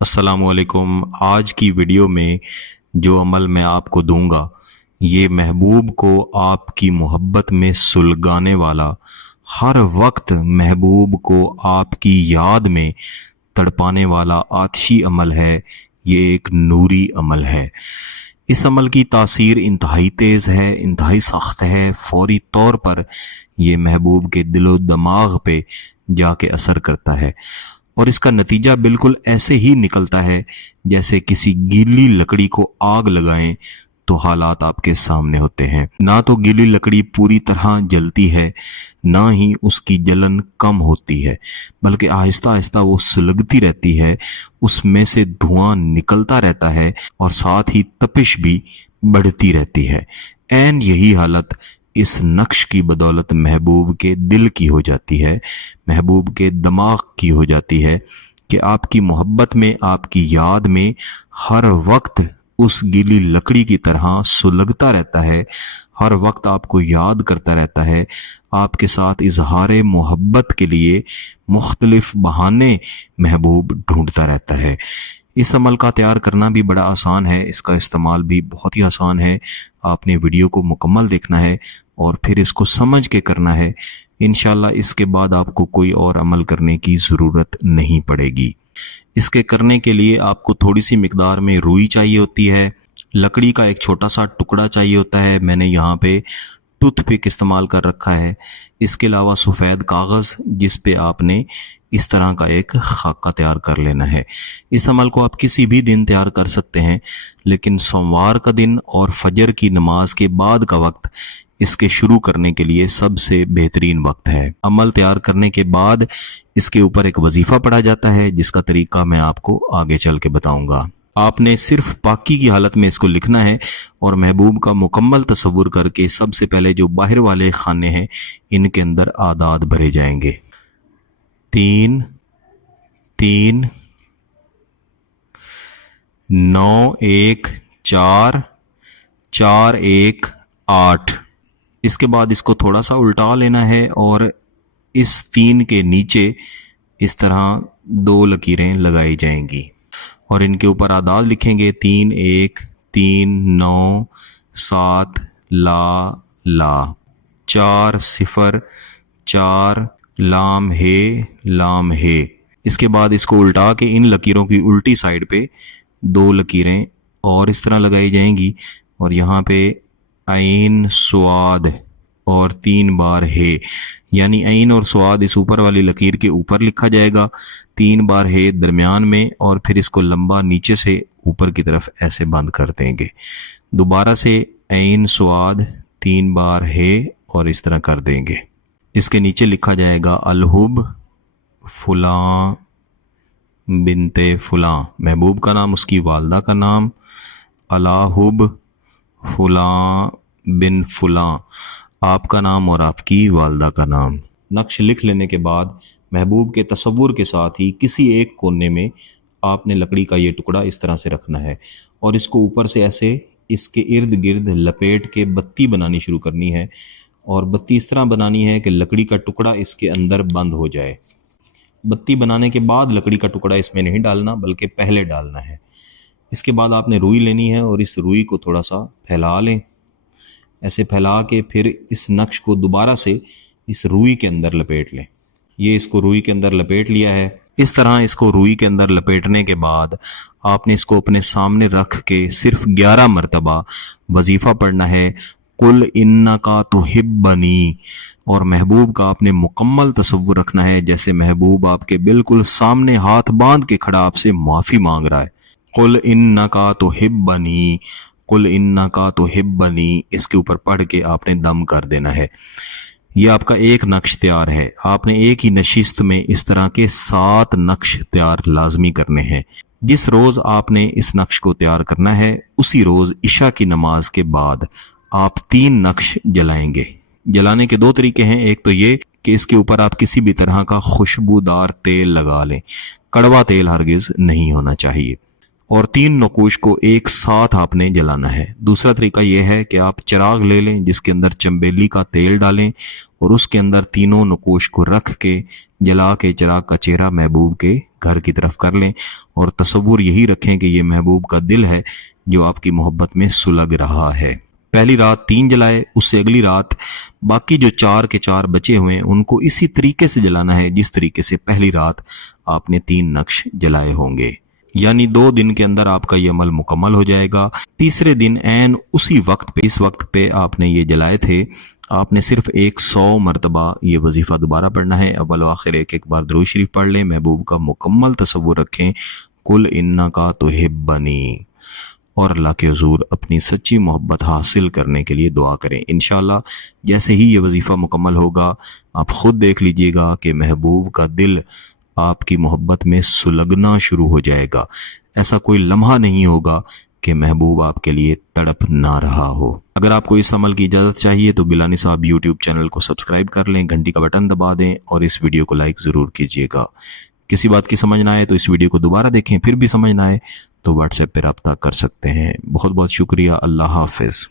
السلام علیکم۔ آج کی ویڈیو میں جو عمل میں آپ کو دوں گا یہ محبوب کو آپ کی محبت میں سلگانے والا، ہر وقت محبوب کو آپ کی یاد میں تڑپانے والا آتشی عمل ہے۔ یہ ایک نوری عمل ہے۔ اس عمل کی تاثیر انتہائی تیز ہے، انتہائی سخت ہے۔ فوری طور پر یہ محبوب کے دل و دماغ پہ جا کے اثر کرتا ہے، اور اس کا نتیجہ بالکل ایسے ہی نکلتا ہے جیسے کسی گیلی لکڑی کو آگ لگائیں تو حالات آپ کے سامنے ہوتے ہیں۔ نہ تو گیلی لکڑی پوری طرح جلتی ہے، نہ ہی اس کی جلن کم ہوتی ہے، بلکہ آہستہ آہستہ وہ سلگتی رہتی ہے، اس میں سے دھواں نکلتا رہتا ہے اور ساتھ ہی تپش بھی بڑھتی رہتی ہے۔ عین یہی حالت اس نقش کی بدولت محبوب کے دل کی ہو جاتی ہے، محبوب کے دماغ کی ہو جاتی ہے، کہ آپ کی محبت میں، آپ کی یاد میں ہر وقت اس گیلی لکڑی کی طرح سلگتا رہتا ہے، ہر وقت آپ کو یاد کرتا رہتا ہے، آپ کے ساتھ اظہار محبت کے لیے مختلف بہانے محبوب ڈھونڈتا رہتا ہے۔ اس عمل کا تیار کرنا بھی بڑا آسان ہے، اس کا استعمال بھی بہت ہی آسان ہے۔ آپ نے ویڈیو کو مکمل دیکھنا ہے اور پھر اس کو سمجھ کے کرنا ہے۔ انشاءاللہ اس کے بعد آپ کو کوئی اور عمل کرنے کی ضرورت نہیں پڑے گی۔ اس کے کرنے کے لیے آپ کو تھوڑی سی مقدار میں روئی چاہیے ہوتی ہے، لکڑی کا ایک چھوٹا سا ٹکڑا چاہیے ہوتا ہے، میں نے یہاں پہ ٹوتھ پک استعمال کر رکھا ہے۔ اس کے علاوہ سفید کاغذ جس پہ آپ نے اس طرح کا ایک خاکہ تیار کر لینا ہے۔ اس عمل کو آپ کسی بھی دن تیار کر سکتے ہیں، لیکن سوموار کا دن اور فجر کی نماز کے بعد کا وقت اس کے شروع کرنے کے لیے سب سے بہترین وقت ہے۔ عمل تیار کرنے کے بعد اس کے اوپر ایک وظیفہ پڑھا جاتا ہے، جس کا طریقہ میں آپ کو آگے چل کے بتاؤں گا۔ آپ نے صرف پاکی کی حالت میں اس کو لکھنا ہے اور محبوب کا مکمل تصور کر کے سب سے پہلے جو باہر والے خانے ہیں ان کے اندر اعداد بھرے جائیں گے۔ 3 3 9 1 4 4 1 8۔ اس کے بعد اس کو تھوڑا سا الٹا لینا ہے اور اس 3 کے نیچے اس طرح 2 لکیریں لگائی جائیں گی اور ان کے اوپر اعداد لکھیں گے۔ 3 1 3 9 7 لا لا 4 0 4 لام ہے۔ اس کے بعد اس کو الٹا کے ان لکیروں کی الٹی سائڈ پہ 2 لکیریں اور اس طرح لگائی جائیں گی، اور یہاں پہ عین سواد اور 3 بار ہے، یعنی عین اور سواد اس اوپر والی لکیر کے اوپر لکھا جائے گا، 3 بار ہے درمیان میں، اور پھر اس کو لمبا نیچے سے اوپر کی طرف ایسے بند کر دیں گے۔ دوبارہ سے عین سواد 3 بار ہے اور اس طرح کر دیں گے۔ اس کے نیچے لکھا جائے گا الحب فلاں بنت فلاں، محبوب کا نام، اس کی والدہ کا نام، الحب فلاں بن فلاں، آپ کا نام اور آپ کی والدہ کا نام۔ نقش لکھ لینے کے بعد محبوب کے تصور کے ساتھ ہی کسی ایک کونے میں آپ نے لکڑی کا یہ ٹکڑا اس طرح سے رکھنا ہے اور اس کو اوپر سے ایسے اس کے ارد گرد لپیٹ کے بتی بنانی شروع کرنی ہے، اور بتی اس طرح بنانی ہے کہ لکڑی کا ٹکڑا اس کے اندر بند ہو جائے۔ بتی بنانے کے بعد لکڑی کا ٹکڑا اس میں نہیں ڈالنا بلکہ پہلے ڈالنا ہے۔ اس کے بعد آپ نے روئی لینی ہے اور اس روئی کو تھوڑا سا پھیلا لیں، ایسے پھیلا کے پھر اس نقش کو دوبارہ سے اس روئی کے اندر لپیٹ لیں۔ یہ اس کو روئی کے اندر لپیٹ لیا ہے۔ اس طرح اس کو روئی کے اندر لپیٹنے کے بعد آپ نے اس کو اپنے سامنے رکھ کے صرف 11 مرتبہ وظیفہ پڑھنا ہے، قل انکا تحبنی، اور محبوب کا آپ نے مکمل تصور رکھنا ہے جیسے محبوب آپ کے بالکل سامنے ہاتھ باندھ کے کھڑا آپ سے معافی مانگ رہا ہے۔ قل انکا تحبنی، قل انکا تحبنی، اس کے اوپر پڑھ کے آپ نے دم کر دینا ہے۔ یہ آپ کا ایک نقش تیار ہے۔ آپ نے ایک ہی نشست میں اس طرح کے 7 نقش تیار لازمی کرنے ہیں۔ جس روز آپ نے اس نقش کو تیار کرنا ہے اسی روز عشاء کی نماز کے بعد آپ 3 نقش جلائیں گے۔ جلانے کے 2 طریقے ہیں، ایک تو یہ کہ اس کے اوپر آپ کسی بھی طرح کا خوشبودار تیل لگا لیں، کڑوا تیل ہرگز نہیں ہونا چاہیے، اور 3 نقوش کو ایک ساتھ آپ نے جلانا ہے۔ دوسرا طریقہ یہ ہے کہ آپ چراغ لے لیں جس کے اندر چنبیلی کا تیل ڈالیں اور اس کے اندر تینوں نقوش کو رکھ کے جلا کے چراغ کا چہرہ محبوب کے گھر کی طرف کر لیں اور تصور یہی رکھیں کہ یہ محبوب کا دل ہے جو آپ کی محبت میں سلگ رہا ہے۔ پہلی رات 3 جلائے، اس سے اگلی رات باقی جو 4 کے 4 بچے ہوئے ہیں ان کو اسی طریقے سے جلانا ہے جس طریقے سے پہلی رات آپ نے 3 نقش جلائے ہوں گے، یعنی 2 دن کے اندر آپ کا یہ عمل مکمل ہو جائے گا۔ تیسرے دن عین اسی وقت پہ، اس وقت پہ آپ نے یہ جلائے تھے، آپ نے صرف 100 مرتبہ یہ وظیفہ دوبارہ پڑھنا ہے۔ اول و آخر ایک بار درود شریف پڑھ لیں، محبوب کا مکمل تصور رکھیں، کل انکا تحبنی، اور اللہ کے حضور اپنی سچی محبت حاصل کرنے کے لیے دعا کریں۔ انشاءاللہ جیسے ہی یہ وظیفہ مکمل ہوگا آپ خود دیکھ لیجئے گا کہ محبوب کا دل آپ کی محبت میں سلگنا شروع ہو جائے گا۔ ایسا کوئی لمحہ نہیں ہوگا کہ محبوب آپ کے لیے تڑپ نہ رہا ہو۔ اگر آپ کو اس عمل کی اجازت چاہیے تو گیلانی صاحب یوٹیوب چینل کو سبسکرائب کر لیں، گھنٹی کا بٹن دبا دیں اور اس ویڈیو کو لائک ضرور کیجیے گا۔ کسی بات کی سمجھ نہ آئے تو اس ویڈیو کو دوبارہ دیکھیں، پھر بھی سمجھ نہ آئے تو واٹس ایپ پہ رابطہ کر سکتے ہیں۔ بہت بہت شکریہ، اللہ حافظ۔